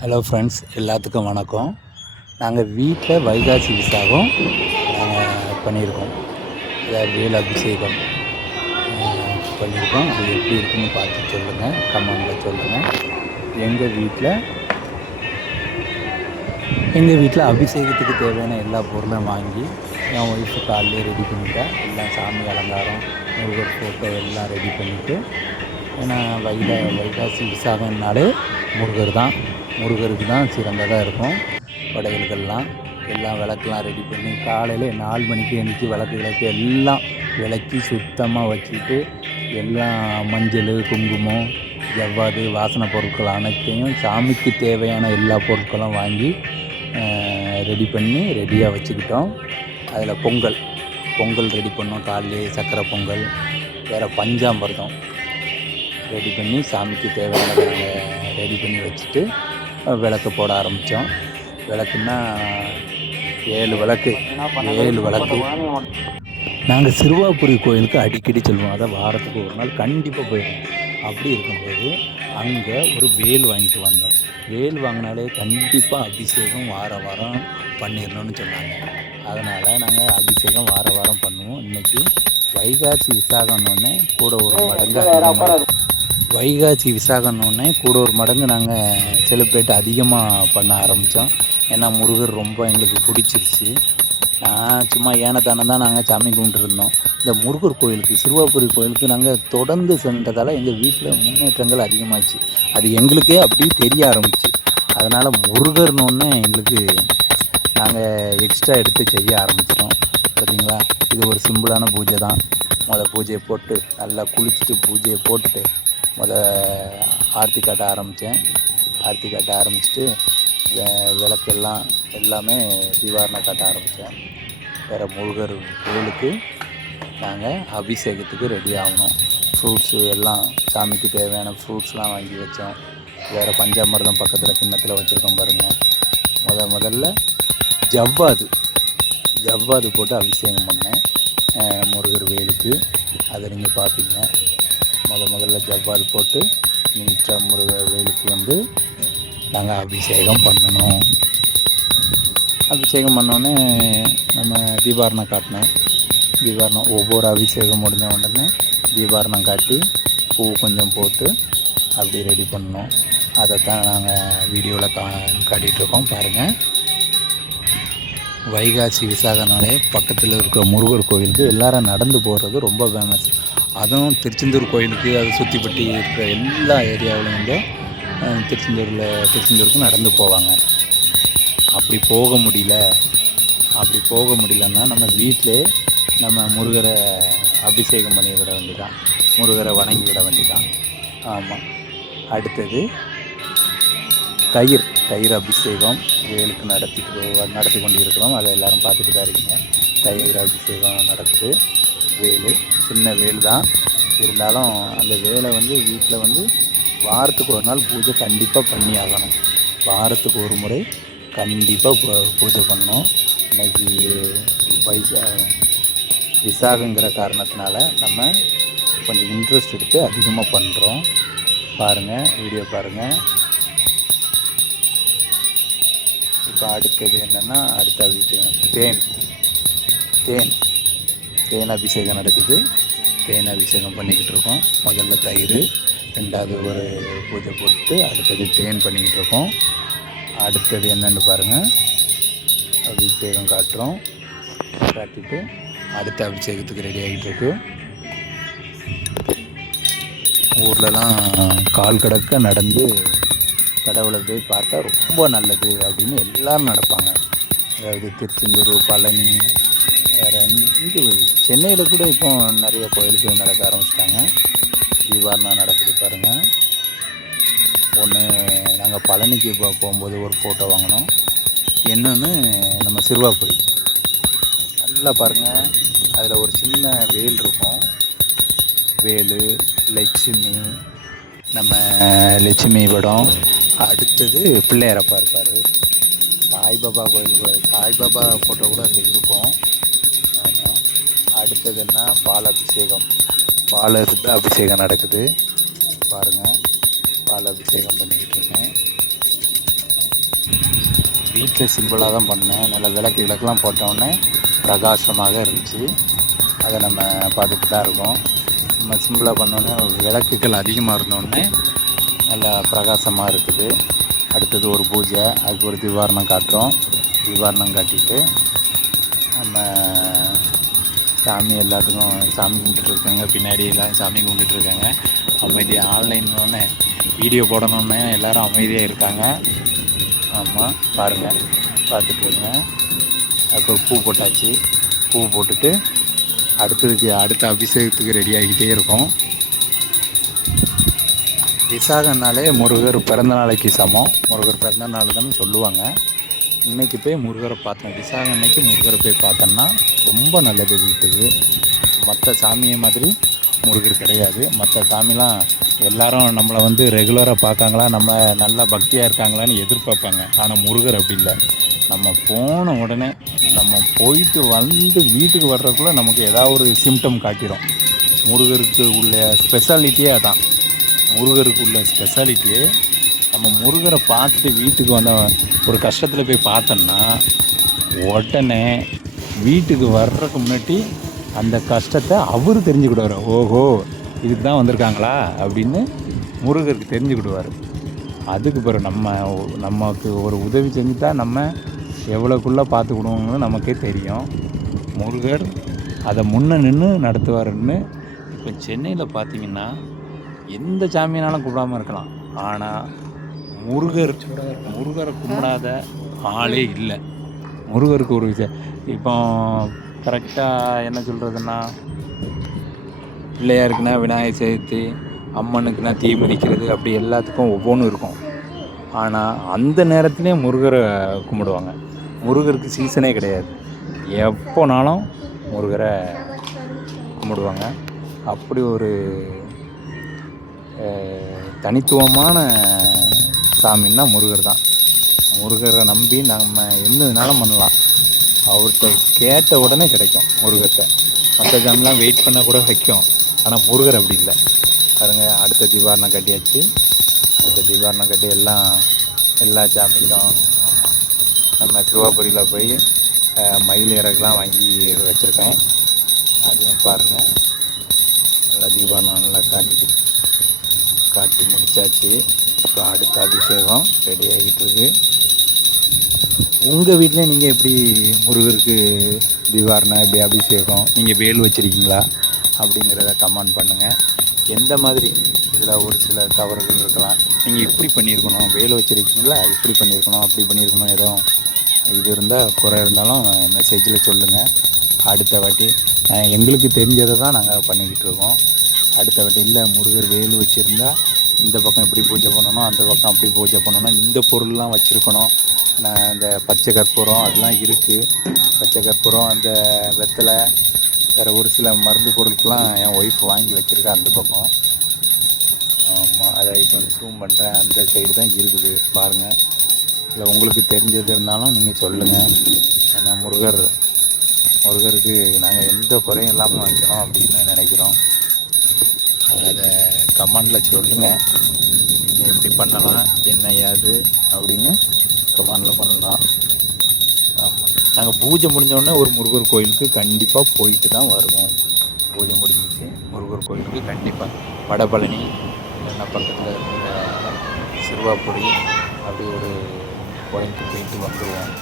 Hello friends, எல்லாத்துக்கும் வணக்கம். நாங்கள் வீட்டில் வைகாசி விசாகம் நாங்கள் பண்ணியிருக்கோம். அதாவது வேல் அபிஷேகம் பண்ணியிருக்கோம். அது எப்படி இருக்குன்னு பார்த்து சொல்லுங்கள், கமெண்டில் சொல்லுங்கள். எங்கள் வீட்டில் அபிஷேகத்துக்கு தேவையான எல்லா பொருளும் வாங்கி என் ஒய்ஃபு காலையிலே ரெடி பண்ணிவிட்டேன். எல்லாம் சாமி அலங்காரம், முருகர் ஃபோட்டோ எல்லாம் ரெடி பண்ணிவிட்டு, ஏன்னா வைகாசி விசாகம்னாலே முருகருக்கு தான் சிறந்ததாக இருக்கும். படையல்கள்லாம் எல்லாம் விளக்கெலாம் ரெடி பண்ணி காலையில் 4 மணிக்கு எழுந்திரிச்சி விளக்கு எல்லாம் விளக்கி சுத்தமாக வச்சுட்டு, எல்லாம் மஞ்சள், குங்குமம், ஜவ்வாது, வாசனை பொருட்கள் அனைத்தையும் சாமிக்கு தேவையான எல்லா பொருட்களும் வாங்கி ரெடி பண்ணி ரெடியாக வச்சுக்கிட்டோம். அதில் பொங்கல் ரெடி பண்ணோம். காலையிலே சக்கரை பொங்கல், வேறு பஞ்சாமிர்தம் ரெடி பண்ணி சாமிக்கு தேவையானதை நாங்கள் ரெடி பண்ணி வச்சுட்டு விளக்கு போட ஆரம்பித்தோம். விளக்குன்னா 7 விளக்கு. நாங்கள் சிறுவாபுரி கோயிலுக்கு அடிக்கடி செல்வோம். அதை வாரத்துக்கு ஒரு நாள் கண்டிப்பாக போயிடுவோம். அப்படி இருக்கும்போது அங்கே ஒரு வேல் வாங்கிட்டு வந்தோம். வேல் வாங்கினாலே கண்டிப்பாக அபிஷேகம் வாரம் பண்ணிடணும்னு சொன்னாங்க. அதனால் நாங்கள் அபிஷேகம் வாரம் பண்ணுவோம். இன்றைக்கி வைகாசி விசாகம்னோடனே கூட ஒரு மடங்கு நாங்கள் செலிப்ரேட் அதிகமாக பண்ண ஆரம்பித்தோம். ஏன்னா முருகர் ரொம்ப எங்களுக்கு பிடிச்சிருச்சு. நான் சும்மா ஏனத்தானே தான் நாங்கள் சாமி கும்பிட்டுருந்தோம். இந்த முருகர் கோயிலுக்கு, சிறுவாபுரி கோயிலுக்கு நாங்கள் தொடர்ந்து சென்றதால் எங்கள் வீட்டில் முன்னேற்றங்கள் அதிகமாச்சு. அது எங்களுக்கே அப்படி தெரிய ஆரம்பிச்சு. அதனால் முருகர்னோடனே எங்களுக்கு நாங்கள் எக்ஸ்ட்ரா எடுத்து செய்ய ஆரம்பிச்சிட்டோம். பார்த்தீங்களா, இது ஒரு சிம்பிளான பூஜை தான். பூஜையை போட்டு நல்லா குளிச்சுட்டு பூஜையை போட்டுட்டு ஆரத்தி காட்ட ஆரம்பித்தேன். ஆரத்தி காட்ட ஆரம்பிச்சுட்டு விளக்கெல்லாம் எல்லாமே தீபாரணை காட்ட ஆரம்பித்தேன். வேறு முருகர் கோயிலுக்கு நாங்கள் அபிஷேகத்துக்கு ரெடி ஆகணும். ஃப்ரூட்ஸு எல்லாம் சாமிக்கு தேவையான ஃப்ரூட்ஸ்லாம் வாங்கி வச்சோம். வேறு பஞ்சாமிர்தம் பக்கத்தில் கிண்ணத்தில் வச்சுருக்கோம் பாருங்கள். முதல்ல ஜவ்வாது போட்டு அபிஷேகம் பண்ணேன் முருகர் வேலுக்கு. அதை நீங்கள் பார்ப்பீங்க. முதல்ல ஜவ்வாது போட்டு நீட்டாக முருகர் வேலுக்கு நாங்கள் அபிஷேகம் பண்ணணும். அபிஷேகம் பண்ணோன்னே நம்ம தீபாரணம் காட்டினேன். ஒவ்வொரு அபிஷேகம் முடிஞ்ச உடனே தீபாரணம் காட்டி பூ கொஞ்சம் போட்டு அப்படி ரெடி பண்ணோம். அதை தான் நாங்கள் வீடியோவில் காட்டிகிட்ருக்கோம் பாருங்கள். வைகாசி விசாகனாலே பக்கத்தில் இருக்கிற முருகர் கோயிலுக்கு எல்லாரும் நடந்து போகிறது ரொம்ப ஃபேமஸ். அதுவும் திருச்செந்தூர் கோயிலுக்கு அதை சுற்றிப்பட்டி இருக்கிற எல்லா ஏரியாவிலேருந்து திருச்செந்தூருக்கு நடந்து போவாங்க. அப்படி போக முடியலன்னா நம்ம வீட்டிலே நம்ம முருகரை அபிஷேகம் பண்ணி விட வேண்டியதான், முருகரை வணங்கி விட வேண்டியதான். ஆமாம். அடுத்தது தயிர் அபிஷேகம் வேலுக்கு நடத்தி கொண்டு இருக்கிறோம். அதை எல்லோரும் பார்த்துட்டு தான் இருக்கீங்க. தயிர் அபிஷேகம் நடக்குது. சின்ன வேல் தான் இருந்தாலும் அந்த வேலை வீட்டில் வாரத்துக்கு ஒரு நாள் பூஜை கண்டிப்பாக பண்ணி ஆகணும். வாரத்துக்கு ஒரு முறை கண்டிப்பாக பூஜை பண்ணணும். இன்றைக்கி விசாகங்கிற காரணத்தினால நம்ம கொஞ்சம் இன்ட்ரெஸ்ட் எடுத்து அதிகமாக பண்ணுறோம். பாருங்கள், வீடியோ பாருங்கள். இப்போ அடுத்தது என்னென்னா, அடுத்த அபிஷேகம் தேன் அபிஷேகம் நடக்குது. தேன் அபிஷேகம் பண்ணிக்கிட்டு இருக்கோம். முதல்ல தயிர், ரெண்டாவது ஒரு பூஜை போட்டு அடுத்தது தேன் பண்ணிக்கிட்டு இருக்கோம். அடுத்தது என்னென்னு பாருங்கள். அபிஷேகம் காட்டிட்டு அடுத்த அபிஷேகத்துக்கு ரெடி ஆகிட்டு இருக்கு. ஊர்லலாம் கால் கடக்க நடந்து கடவுளை போய் பார்த்தா ரொம்ப நல்லது அப்படின்னு எல்லோரும் நடப்பாங்க. அதாவது திருச்செந்தூர், பழனி, வேறு இங்கே சென்னையில் கூட இப்போ நிறைய கோயிலுக்கு நடக்க ஆரம்பிச்சிட்டாங்க. தீபாரணம் நடக்குது பாருங்கள். ஒன்று நாங்கள் பழனிக்கு போகும்போது ஒரு ஃபோட்டோ வாங்கினோம். என்னென்னு நம்ம சிறுவாபுரி நல்லா பாருங்கள். அதில் ஒரு சின்ன வேல் இருக்கும். வேலு, லட்சுமி படம். அடுத்தது பிள்ளையாரப்பா இருப்பார். சாய்பாபா சாய்பாபா ஃபோட்டோ கூட அங்கே இருக்கும். அடுத்தது என்ன, பால் அபிஷேகம் நடக்குது பாருங்கள். பால் அபிஷேகம் பண்ணிக்கிட்டு இருக்கேன். வீட்டில் சிம்பிளாக தான் பண்ணேன். நல்லா விளக்கு விளக்குலாம் போட்டோடனே பிரகாசமாக இருந்துச்சு. அதை நம்ம பார்த்துட்டு தான் இருக்கோம். நம்ம சிம்பிளாக பண்ணோடனே விளக்குகள் அதிகமாக இருந்தோடனே நல்லா பிரகாசமாக இருக்குது. அடுத்தது ஒரு பூஜை, அதுக்கு ஒரு தீபாரணம் காட்டுறோம். தீபாரணம் காட்டிட்டு நம்ம சாமி எல்லாத்துக்கும் சாமி கும்பிட்டுருக்காங்க. பின்னாடி எல்லாம் சாமி கும்பிட்டுருக்காங்க. அமைதியாக ஆன்லைன்னொன்னே வீடியோ போடணுன்னே எல்லோரும் அமைதியாக இருக்காங்க. ஆமாம், பாருங்கள், பார்த்துட்டுருங்க. அதுக்கு பூ போட்டாச்சு. பூ போட்டுட்டு அடுத்த அபிஷேகத்துக்கு ரெடி ஆகிக்கிட்டே இருக்கும். விசாகனாலே முருகர் பிறந்த நாளைக்கு சமம். முருகர் பிறந்த நாள் தான் சொல்லுவாங்க. இன்றைக்கி போய் முருகரை பார்த்தேன். விசாகம் அன்னைக்கு முருகரை போய் பார்த்தோன்னா ரொம்ப நல்லது வீட்டுக்கு. மற்ற சாமியை மாதிரி முருகர் கிடையாது. மற்ற சாமிலாம் எல்லாரும் நம்மளை வந்து ரெகுலராக பார்க்காங்களா, நம்ம நல்லா பக்தியாக இருக்காங்களான்னு எதிர்பார்ப்பாங்க. ஆனால் முருகர் அப்படி இல்லை. நம்ம போன உடனே நம்ம போயிட்டு வந்து வீட்டுக்கு வர்றதுக்குள்ளே நமக்கு ஏதாவது ஒரு சிம்டம் காட்டிடும். முருகருக்கு உள்ள ஸ்பெஷாலிட்டியே அதான். முருகருக்கு உள்ள ஸ்பெஷாலிட்டியே நம்ம முருகரை பார்த்துட்டு வீட்டுக்கு வந்த ஒரு கஷ்டத்தில் போய் பார்த்தோன்னா உடனே வீட்டுக்கு வர்றதுக்கு முன்னாடி அந்த கஷ்டத்தை அவர் தெரிஞ்சுக்கிடுவார். ஓஹோ, இதுக்கு தான் வந்திருக்காங்களா அப்படின்னு முருகருக்கு தெரிஞ்சுக்கிடுவார். அதுக்கு பிறகு நமக்கு ஒரு உதவி செஞ்சுட்டா நம்ம எவ்வளோக்குள்ளே பார்த்துக்கிடுவோம்னு நமக்கே தெரியும். முருகர் அதை முன்ன நின்று நடத்துவாருன்னு. இப்போ சென்னையில் பார்த்திங்கன்னா எந்த சாமியினாலும் கும்பிடாமல் இருக்கலாம். ஆனால் முருகரை கும்பிடாத ஆளே இல்லை. முருகருக்கு ஒரு விஷயம் இப்போ கரெக்டாக என்ன சொல்கிறதுன்னா, பிள்ளையாருக்குன்னா விநாயகர் சதுர்த்தி, அம்மனுக்குன்னா தீ மிதிக்கிறது, அப்படி எல்லாத்துக்கும் ஒவ்வொன்றும் இருக்கும். ஆனால் அந்த நேரத்துலேயே முருகரை கும்பிடுவாங்க. முருகருக்கு சீசனே கிடையாது. எப்போனாலும் முருகரை கும்பிடுவாங்க. அப்படி ஒரு தனித்துவமான சாமின்னா முருகர் தான். முருகரை நம்பி நம்ம என்னதுனாலும் பண்ணலாம். அவர்கிட்ட கேட்ட உடனே கிடைக்கும் முருகர்கிட்ட. மற்ற சாமிலாம் வெயிட் பண்ண கூட வைக்கும். ஆனால் முருகர் அப்படி இல்லை. பாருங்கள், அடுத்த தீபாரணம் கட்டியாச்சு. அடுத்த தீபாரணம் கட்டி எல்லா சாமிக்கும் நம்ம திருவாபுரியில் போய் மயில் இறகுலாம் வாங்கி வச்சுருக்கேன். அதையும் பாருங்கள். நல்லா தீபாரணம் நல்லா காட்டி முடித்தாச்சு. இப்போ அடுத்த அபிஷேகம் ரெடி ஆகிட்டு இருக்கு. உங்கள் வீட்டில் நீங்கள் எப்படி முருகருக்கு தீபாரணம், எப்படி அபிஷேகம், நீங்கள் வேல் வச்சுருக்கீங்களா அப்படிங்கிறத கமெண்ட் பண்ணுங்கள். எந்த மாதிரி இதில் ஒரு சில தவறுகள் இருக்கலாம். நீங்கள் இப்படி பண்ணியிருக்கணும், வேல் வச்சுருக்கீங்களா, இப்படி பண்ணியிருக்கணும், அப்படி பண்ணியிருக்கணும், எதுவும் இது இருந்தால் குறை இருந்தாலும் மெசேஜில் சொல்லுங்கள். அடுத்த வாட்டி எங்களுக்கு தெரிஞ்சதை தான் நாங்கள் பண்ணிக்கிட்டு இருக்கோம். அடுத்த வாட்டி இல்லை முருகர் வேல் வச்சுருந்தா இந்த பக்கம் இப்படி பூஜை பண்ணணும், அந்த பக்கம் அப்படி பூஜை பண்ணணும், இந்த பொருள்லாம் வச்சுருக்கணும். இந்த பச்சை கற்பூரம் அதெல்லாம் இருக்குது. பச்சை கற்பூரம், அந்த வெத்தலை, வேறு ஒரு சில மருந்து பொருட்கள்லாம் என் ஒய்ஃப் வாங்கி வச்சுருக்கா அந்த பக்கம். ஆமாம், அதை இப்போ ஜூம் பண்ணுறேன். அந்த சைடு தான் இருக்குது பாருங்கள். இல்லை உங்களுக்கு தெரிஞ்சது இருந்தாலும் நீங்கள் சொல்லுங்கள். ஏன்னா முருகருக்கு நாங்கள் எந்த குறையும் இல்லாமல் வைக்கணும் அப்படின்னு நினைக்கிறோம். அதை கமெண்டில் சொல்லுங்கள். எப்படி பண்ணலாம், என்ன ஏது அப்படின்னு கமெண்டில் பண்ணலாம். ஆமாம், நாங்கள் பூஜை முடிஞ்சோடனே ஒரு முருகர் கோயிலுக்கு கண்டிப்பாக போயிட்டு தான் வருவோம். பூஜை முடிஞ்சிச்சு முருகர் கோயிலுக்கு கண்டிப்பாக வடபழனி இல்லைன்னா பக்கத்தில் இருக்கிற சிறுவாபுரி அப்படி ஒரு கோயிலுக்கு போயிட்டு வந்துடுவோம்.